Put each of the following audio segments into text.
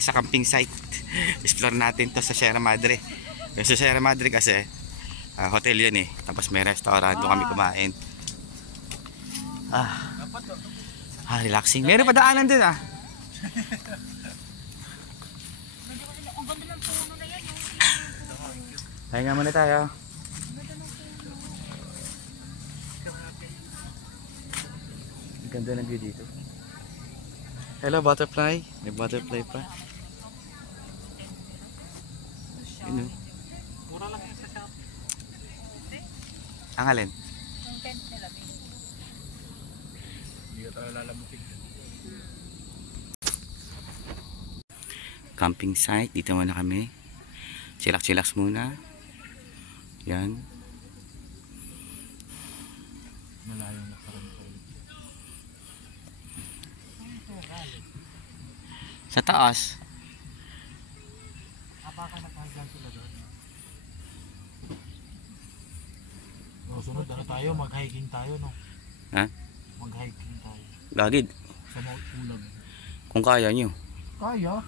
tayo sa camping site. Explore natin to sa Sierra Madre. Yung sa Sierra Madre kasi hotel yun eh. Tapos may restaurant, doon kami kumain. Relaxing. Meron pa daanan din ah. Pahinga muna tayo. Ganda ng view dito. Hello butterfly. May butterfly pa. Yun o. Mura lang yung sa shop. Ang alin? Yung tent nila. Hindi ka tayo lalamutin. Camping site. Dito muna kami. Chillax muna. Yan. Malayong nakaranta. Sa taas. Baka nakahigan sila doon. Sunod ano tayo? Mag-hiking tayo, no? Ha? Mag-hiking tayo. Lagid. Sa Mount Pulag. Kung kaya nyo. Kaya?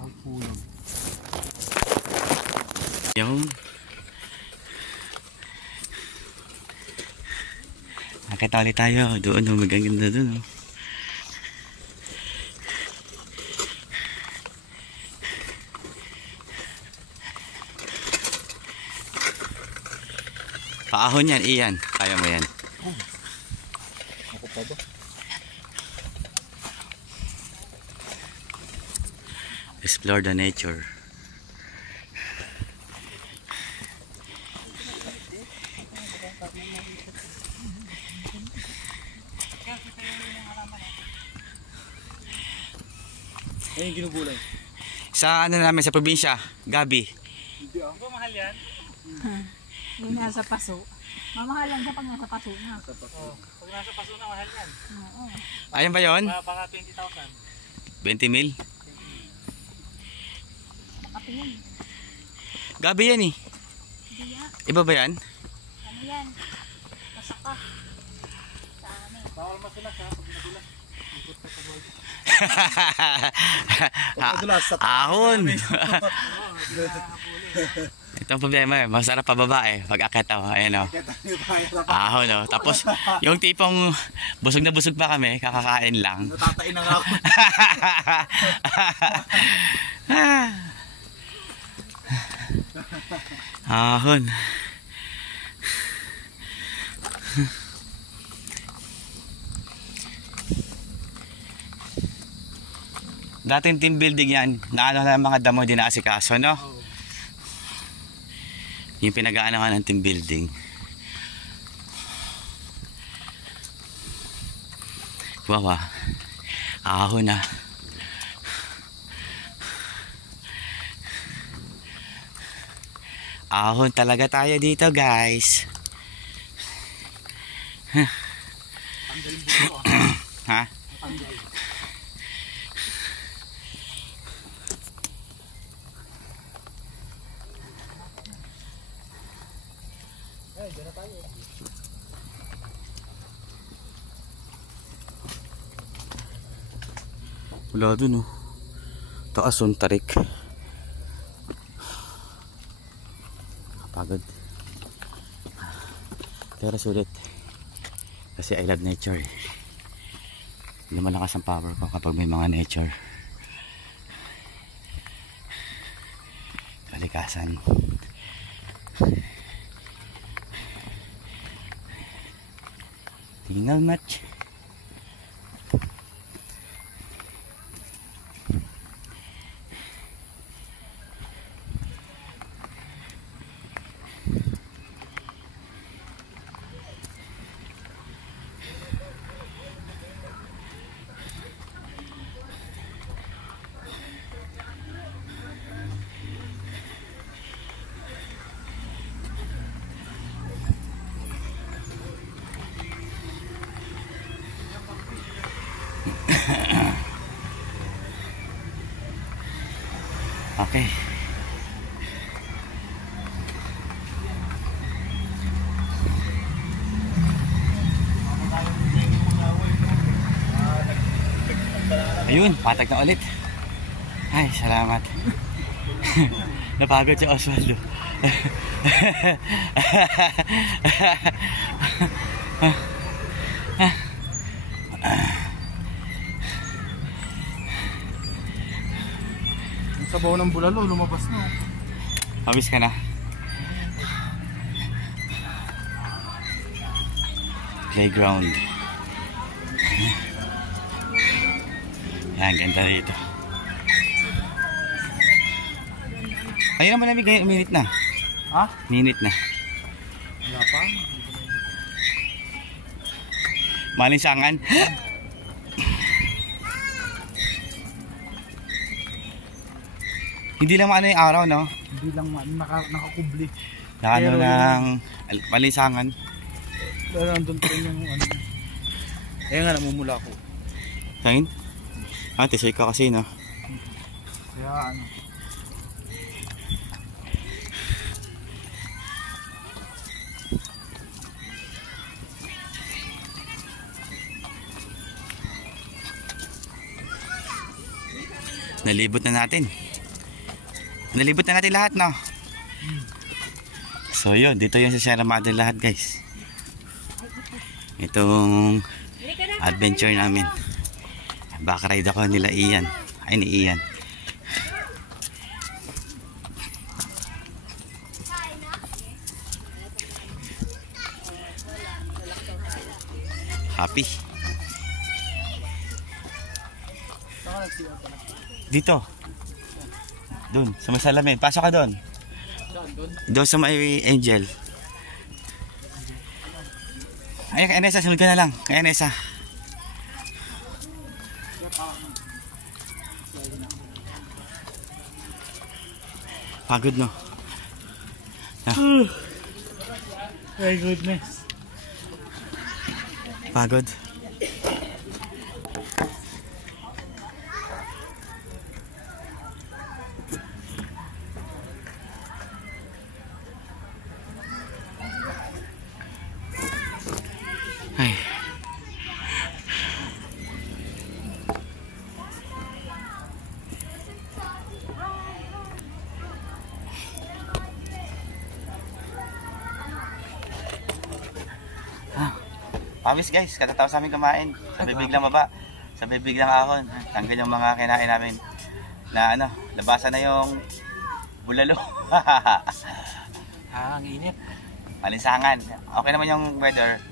Mount Pulag. Yung. Nakita ulit tayo. Doon o. Magaganda doon o. Paahon yan, Ian. Kaya mo yan. Ako pa ba? Explore the nature. Ayun, ginugulay. Sa ano namin, sa probinsya, Gabi. Hindi ah. Ba mahal yan? Yung nasa paso. Mamahal lang siya pag nasa paso na. Pag nasa paso na, mahal yan. Oo. Ayun ba yun? Baka 20,000. 20 mil? Makatingin. Gabi yan eh. Hindi yan. Iba ba yan? Ano yan? Masaka. Sa amin. Bawal masulas ha, pag nadulas. Ikot ka sa boy. Ahon. Ito ang problema eh. Masarap pa babae pag akit ako. Ayan o. Ahon o. Tapos yung tipong busog na busog pa kami, kakakain lang. Natatain na nga ako. Ahon. Dating team building yan. Naano na mga damo din na asikaso, no? Yung pinag-aanahan ng team building. Wow, ahon na. Ahon talaga tayo dito, guys. Ha? Wala dun oh. Taas on tarik. Pagod. Pero sulit. Kasi I love nature eh. Hindi malakas ang power ko kapag may mga nature. Kalikasan. Tingnan match. Okay. Ayun, patag na ulit. Ay, salamat. Napagod si Osvaldo. Yung sabaw ng bulalo, lumabas na. Mabis ka na. Playground. Yan, ganda dito. Ayun naman namin ngayon, minute na. Ha? Minute na. Wala pa? Malinsangan. Hindi lang maano yung araw, no? Hindi lang nakakubli. Na ano Pero ng malinsangan. Pero nandun pa rin yung ano. Kaya nga namumula ko. Kain? Ah, tisoy ka kasi, no? Kaya ano. Nalibot na natin. Nalibot na natin lahat, no? So yun, dito yung sa Sierra Madre lahat, guys. Itong adventure namin. Backride ako nila Ian. Ay, ni Ian. Happy. Dito. Doon, sa may salamin. Pasok ka doon. Doon sa may Angel. Ay, kay Anessa, sunod ka na lang. Kay Anessa. Pagod, no? Ah, My goodness. pagod. Ay. Pawis guys, katatapos namin kumain. Sa bibig lang baba. Sa bibig lang ahon. Tanggal yung mga kinain namin. Na ano, labasan na yung bulalo. Ang init. Malinsangan. Okay naman yung weather.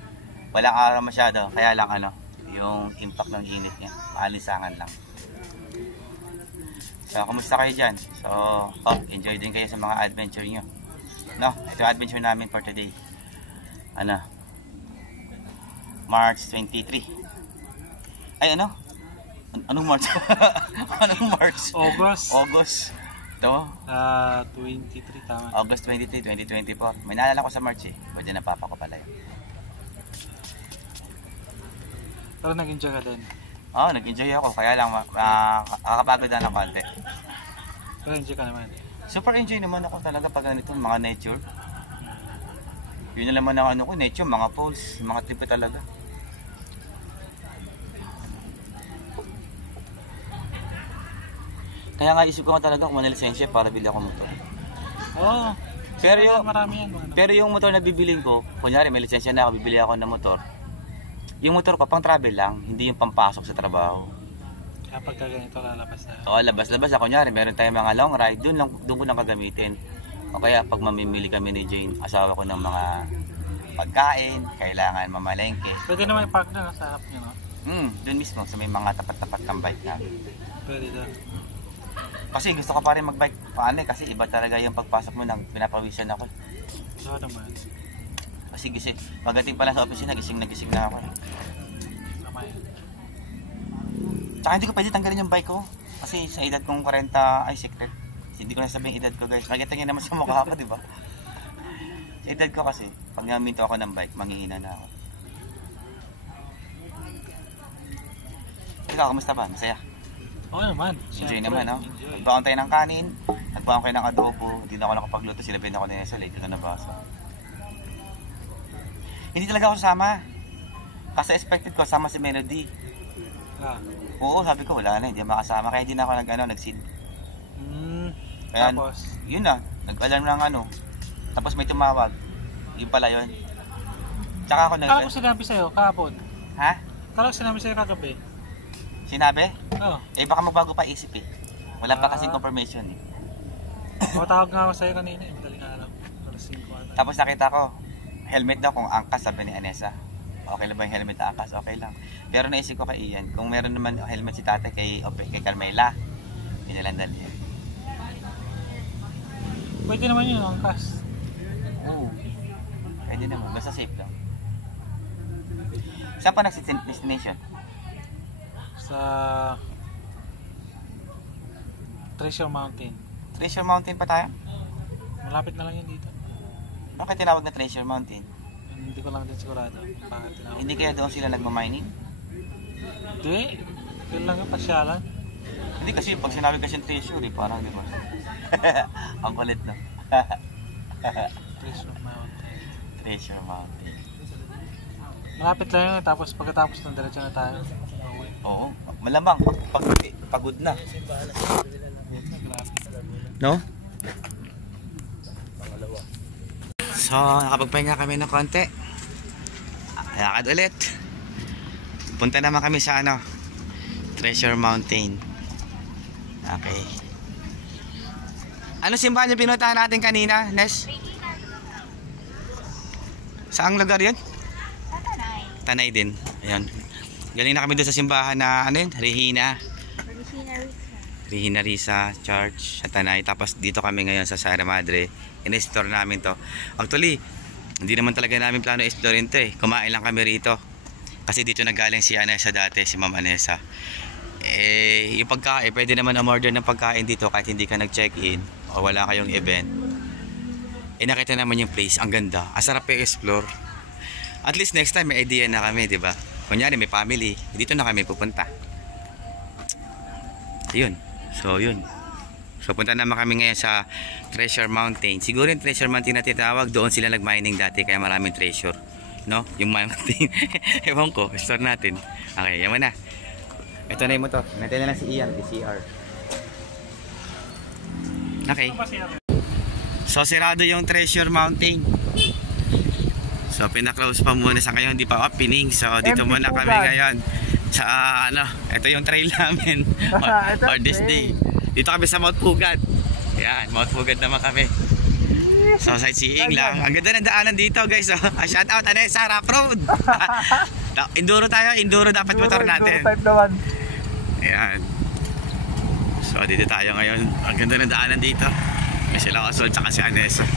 Walang araw masyado. Kaya lang ano, yung impact ng init niya. Malinsangan lang. So, kumusta kayo dyan? So, enjoy din kayo sa mga adventure nyo. No, ito yung adventure namin for today. Ano, March 23. Ay, ano? Anong March? Anong March? August. Ito, 23 tama. August 23, 2024. May naalala ko sa March eh. Pwede na papa ko pala yun. Pero nag-enjoy ka din. Oo, nag-enjoy ako. Kaya lang, kakapagod na ng konti. Pero enjoy ka naman. Super enjoy naman ako talaga pag ganito, mga nature. Yun na naman ang ano ko, nature, mga posts, mga trip talaga. Kaya nga isip ko talaga kung lisensya para bili ako motor. Oo. Marami yan. Pero yung motor na bibilin ko, kunyari may lisensya na ako, bibili ako ng motor. Yung motor ko pang travel lang, hindi yung pampasok sa trabaho. Kapag ganito lalabas na. Oo, labas-labas ako. Kunyari, meron tayong mga long ride, doon ko lang kagamitin. O kaya pag mamimili kami ni Jane, asawa ko ng mga pagkain, kailangan mamalengke. Pwede naman i-park na sa harap nyo, no? Doon mismo, sa may mga tapat-tapat ng bike namin. Pwede doon. Kasi gusto ko pa rin mag-bike paano kasi iba talaga yung pagpasok mo nang pinapawisan ako. Oo naman. Kasi gising, pagdating pa lang sa opisina, gising na ako. Tama yan. Tsaka hindi ko pwede tanggalin yung bike ko. Kasi sa edad kong 40, ay secret. Hindi ko na sabihin edad ko guys. Nakita niyo naman sa mukha ko, di ba? Sa edad ko kasi, pag naminto ako ng bike, manghihina na ako. Ikaw, kamusta ba? Masaya? Oo naman. Enjoy naman, no? Nagbaon tayo ng kanin, nagbaon kayo ng adobo, hindi na ako nakapagluto, sinabihin ako na sa late ko na nabasa. Hindi talaga ako sasama. Kasi expected ko, sama si Melody. Ah. Oo, sabi ko, wala na, hindi makasama, kaya hindi na ako nag-seed. Kaya, Tapos? yun na, nag-alarm ng ano. Tapos may tumawag. Yun pala yun. Tsaka ako Kala ko sinabi sa'yo, kahapon. Ha? Kala ko sinabi sa'yo kagabi. Sinabi? Oo. Eh baka magbago pa isip eh. Wala pa kasing confirmation eh. Matawag nga ako sa'yo kanina eh. Madaling araw. Alas 5 ata. Tapos nakita ko, helmet daw kung angkas, sabi ni Anessa. Okay lang ba yung helmet na angkas? Okay lang. Pero naisip ko kay Ian, kung meron naman helmet si tatay kay Carmela, yun na lang dalhin. Pwede naman yun, angkas. Oo. Pwede naman, basta safe lang. Saan pa destination? Sa Treasure Mountain. Treasure Mountain pa tayo? Malapit na lang yun dito. Bakit tinawag na Treasure Mountain? Hindi ko lang din sigurado. Bakit tinawag? Hindi kaya doon sila nagmamining? Hindi. Yun lang yung pasyalan. Hindi kasi pag sinabi kasi yung treasure eh, parang di ba? Ang kulit na. Treasure Mountain. Treasure Mountain. Malapit lang yun. Tapos pagkatapos ng diretso na tayo. Oo, malamang pagod na. No? So, nakapagpahinga kami ng konti. Lakad ulit. Punta naman kami sa ano, Treasure Mountain. Okay. Ano simbahan yung pinuntahan natin kanina, Nes? Saang lugar yun? Tanay. Tanay din. Ayan. Galing na kami doon sa simbahan na ano yun? Regina Risa Church sa Tanay. Tapos dito kami ngayon sa Sierra Madre. In-explore namin to. Actually, hindi naman talaga namin plano explorein to eh. Kumain lang kami rito. Kasi dito nagaling si Anessa dati, si Ma'am Anessa. Eh, yung pagkain, pwede naman umorder ng pagkain dito kahit hindi ka nag-check-in o wala kayong event. Eh, nakita naman yung place. Ang ganda. Ang sarap i-explore. At least next time may idea na kami, di ba? Kunyari may family, dito na kami pupunta. Yun. So yun. So punta naman kami ngayon sa Treasure Mountain. Siguro yung Treasure Mountain na tinatawag, doon sila nag-mining dati kaya maraming treasure. No? Yung mountain. Ewan ko, store natin. Okay, yan na. Ito na yung motor. Natin na lang si Ian, CR. Okay. So sirado yung Treasure Mountain. So pina-close pa muna sa ngayon, hindi pa opening. So dito muna kami ngayon sa ano, ito yung trail namin for this day. Dito kami sa Mount Pugad. Yan, Mount Pugad naman kami. So sightseeing lang. Ang ganda ng daanan dito guys. So, shout out Anessa, Rough Road. Enduro tayo, enduro dapat motor natin. Enduro type naman. Yan. So dito tayo ngayon. Ang ganda ng daanan dito. May sila kasol tsaka si Anessa.